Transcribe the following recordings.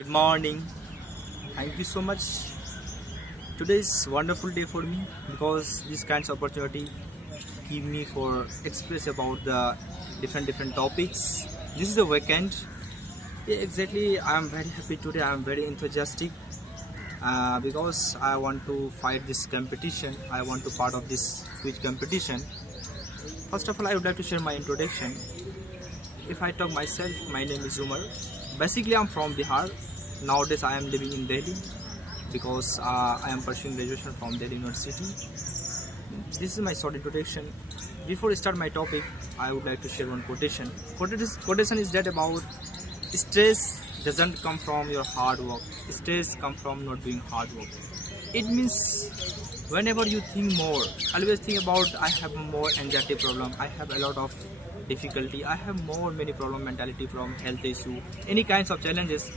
Good morning. Thank you so much. Today is wonderful day for me because this kinds of opportunity give me for express about the different topics. This is the weekend. Yeah, exactly. I am very happy today. I am very enthusiastic because I want to fight this competition. I want to part of this quiz competition. First of all, I would like to share my introduction. If I talk myself, my name is Umar. Basically, I'm from Bihar. Nowadays, I am living in Delhi because I am pursuing graduation from Delhi University. This is my short introduction. Before I start my topic, I would like to share one quotation. Quotation is that about stress doesn't come from your hard work. Stress comes from not doing hard work. It means whenever you think more, always think about I have more anxiety problem. I have a lot of difficulty. I have many problem mentality from health issue, any kinds of challenges.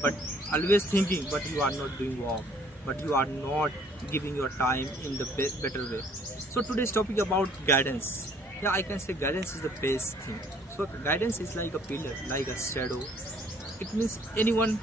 But always thinking, but you are not doing work, but you are not giving your time in the better way. So today's topic about guidance. Yeah, I can say guidance is the best thing. So guidance is like a pillar, like a shadow. It means anyone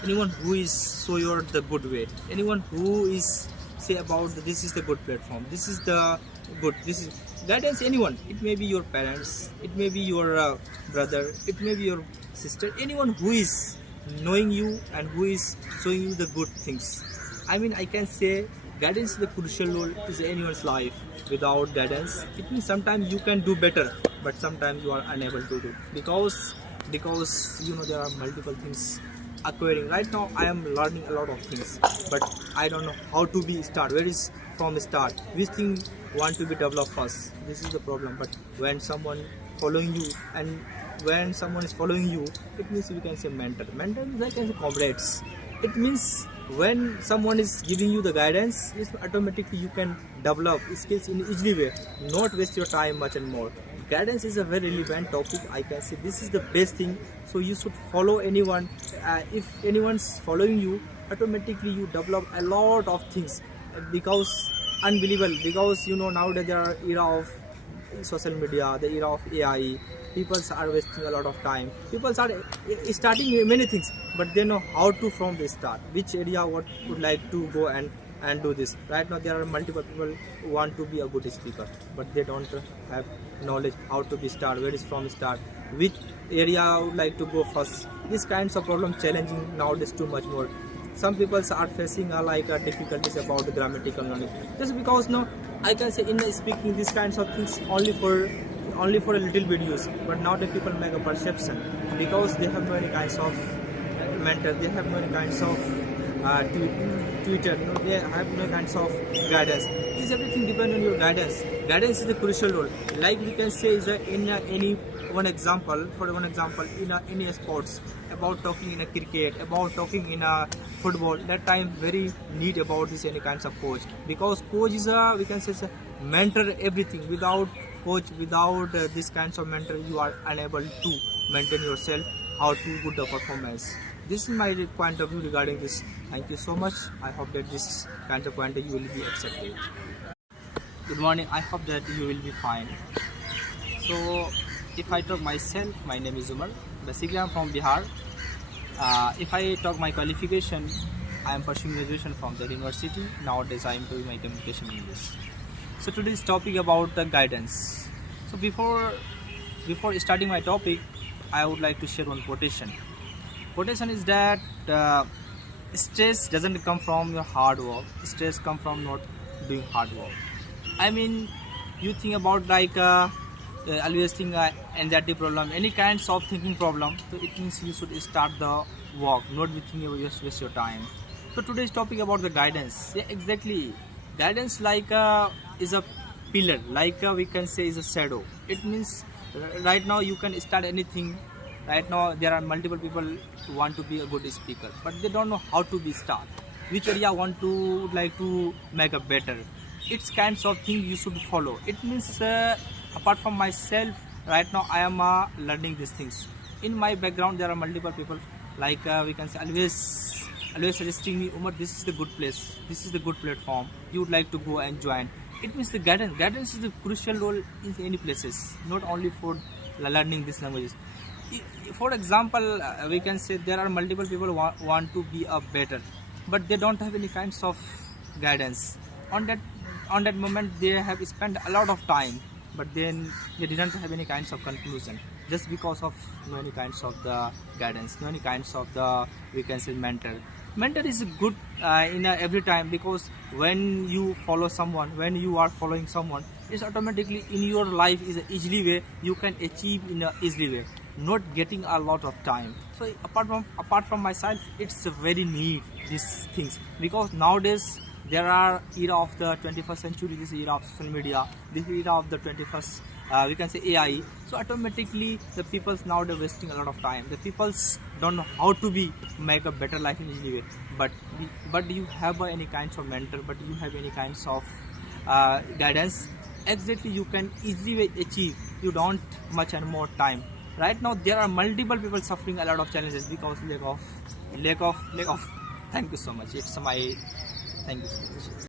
who is show you the good way, anyone who is say about this is the good platform, this is the good, this is guidance. Anyone, it may be your parents, it may be your brother, it may be your sister, anyone who is knowing you and who is showing you the good things. I mean, I can say guidance is the crucial role in anyone's life. Without guidance, it means sometimes you can do better, but sometimes you are unable to do because there are multiple things acquiring. Right now, I am learning a lot of things, but I don't know how to be start. Where is from start? Which thing want to be developed first? This is the problem. But when someone following you and when someone is following you, it means you can say mentor. Mentor is like comrades. It means when someone is giving you the guidance, it's automatically you can develop skills in easily way, not waste your time much and more. Guidance is a very relevant topic. I can say this is the best thing. So you should follow anyone. If anyone's following you, automatically you develop a lot of things because unbelievable. Because nowadays there are era of social media, the era of AI. People are wasting a lot of time. People are starting many things, but they know how to from the start. Which area would like to go and do this. Right now there are multiple people who want to be a good speaker, but they don't have knowledge how to be start. Where is from start? Which area would like to go first? These kinds of problem challenging nowadays too much more. Some people are facing difficulties about the grammatical knowledge. Just because I can say in speaking these kinds of things only for a little videos, but now the people make a perception because they have many kinds of mentor, they have many kinds of Twitter, they have many kinds of guidance. Is everything depend on your guidance. Guidance is the crucial role. Like we can say is in any one example, in any sports, about talking in a cricket, about talking in a football, that time very need about this any kinds of coach, because coach is a, we can say, a mentor everything. Without coach, without this kinds of mentor, you are unable to maintain yourself, how to good the performance. This is my point of view regarding this. Thank you so much. I hope that this kind of point you will be accepted. Good morning. I hope that you will be fine. So if I talk myself, my name is Umar. Basically, I'm from Bihar. If I talk my qualification, I am pursuing graduation from the university. Nowadays, I am doing my communication in English. So today's topic about the guidance. So before starting my topic, I would like to share one quotation. Quotation is that stress doesn't come from your hard work. Stress comes from not doing hard work. I mean, you think about always think anxiety problem, any kinds of thinking problem. So it means you should start the work, not be thinking about just waste your time. So today's topic about the guidance. Yeah, exactly. Guidance is a pillar, we can say is a shadow. It means right now you can start anything. Right now there are multiple people who want to be a good speaker, but they don't know how to be start. Which area would like to make a better. It's kinds of thing you should follow. It means apart from myself, right now I am learning these things. In my background there are multiple people we can say always suggesting me, Umar, this is the good place, this is the good platform, you would like to go and join. It means the guidance is the crucial role in any places, not only for learning these languages. For example, we can say there are multiple people want to be a better, but they don't have any kinds of guidance. On that moment, they have spent a lot of time, but then they didn't have any kinds of conclusion, just because of no any kinds of the guidance, no any kinds of the, we can say, mentor. Mentor is good in every time, because when you follow someone, when you are following someone, it's automatically in your life is an easily way you can achieve in a easily way, not getting a lot of time. So apart from myself, it's very need these things, because nowadays there are era of the 21st century, this era of social media, this era of the 21st, we can say, AI. So automatically the people's now they're wasting a lot of time. The people's don't know how to be make a better life in easy way. But you have any kinds of mentor, but you have any kinds of guidance, exactly you can easily achieve. You don't much and more time. Right now there are multiple people suffering a lot of challenges because lack of. Thank you so much. It's my thank you so much.